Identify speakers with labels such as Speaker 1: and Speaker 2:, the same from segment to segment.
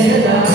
Speaker 1: Canada.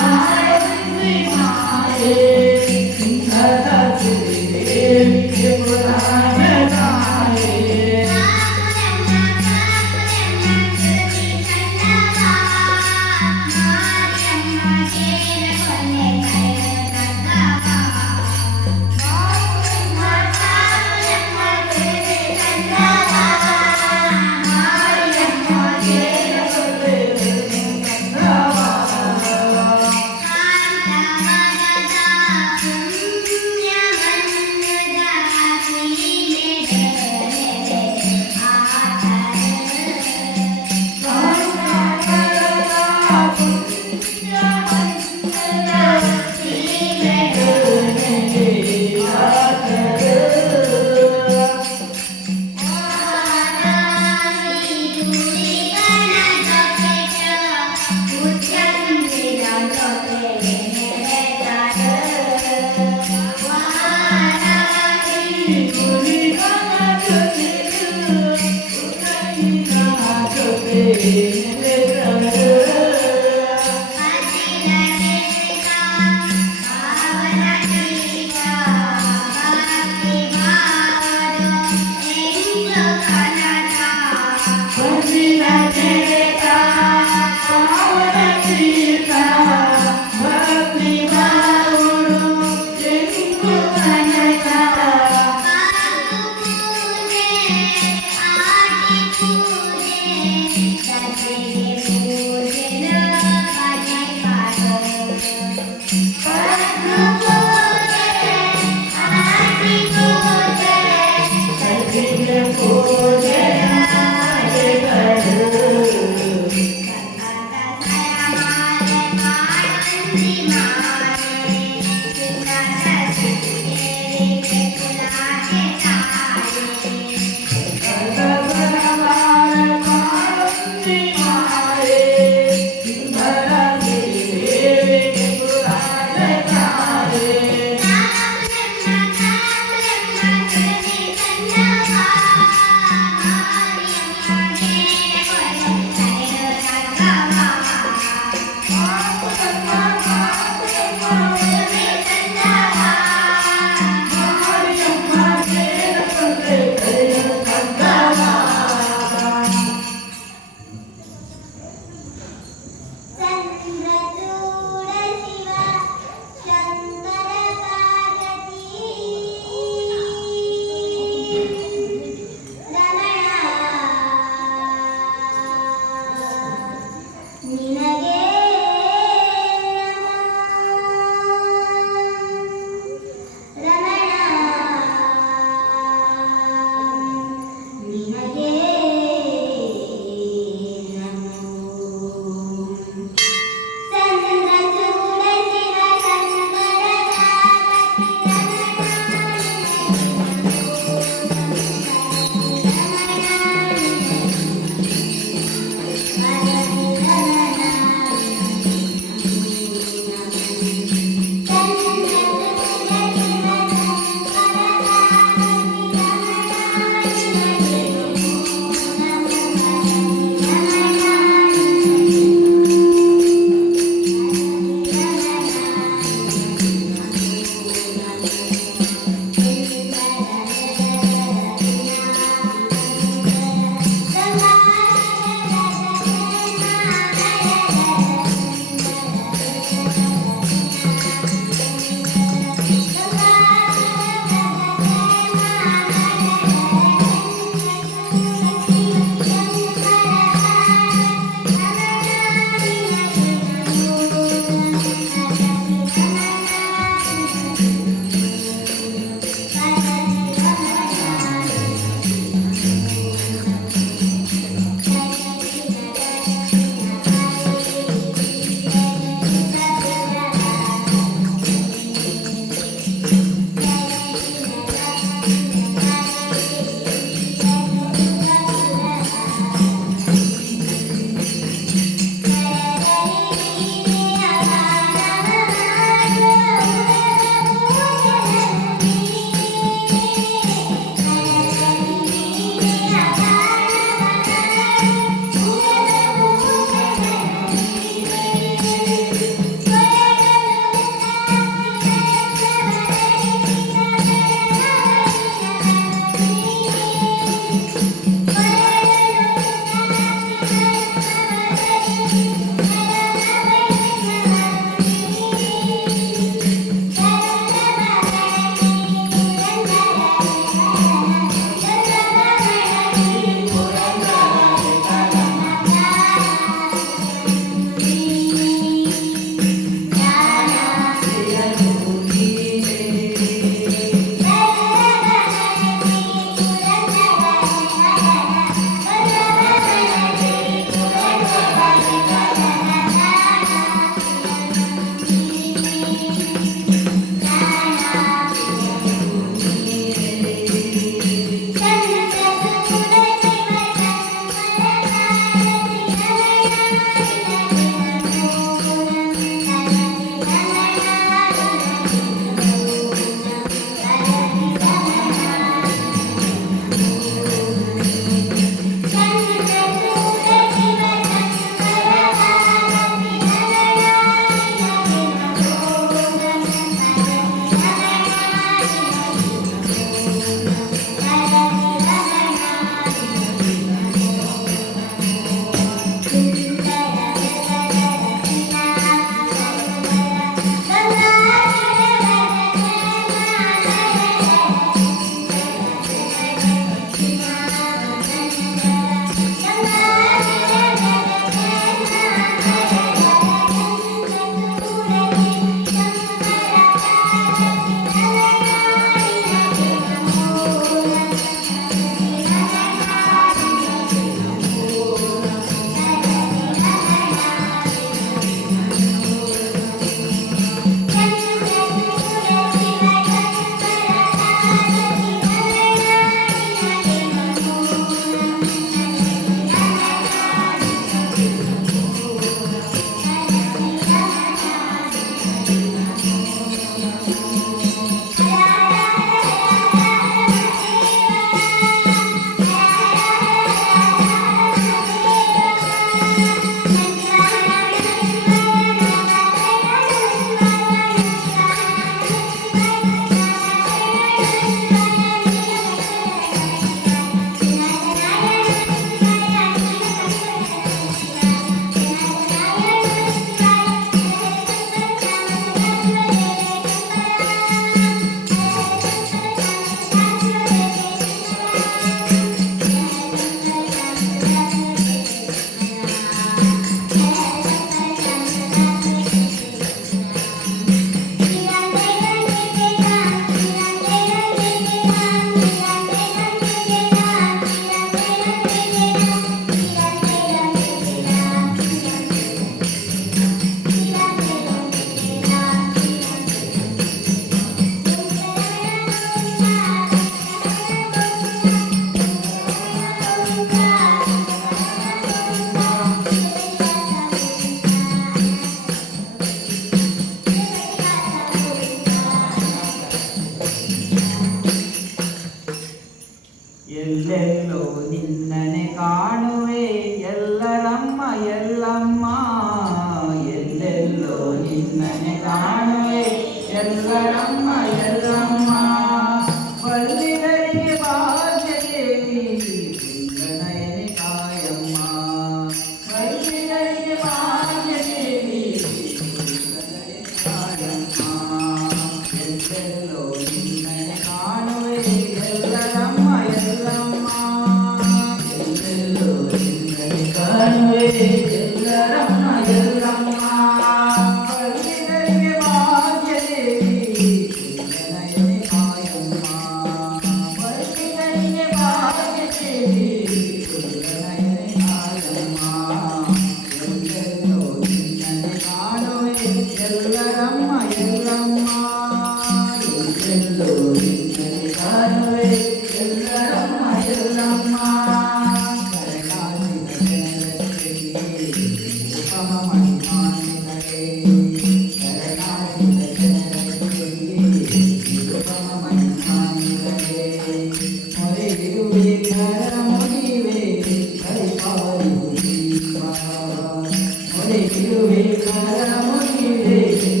Speaker 1: देखियो हे खारा मुनि देखियो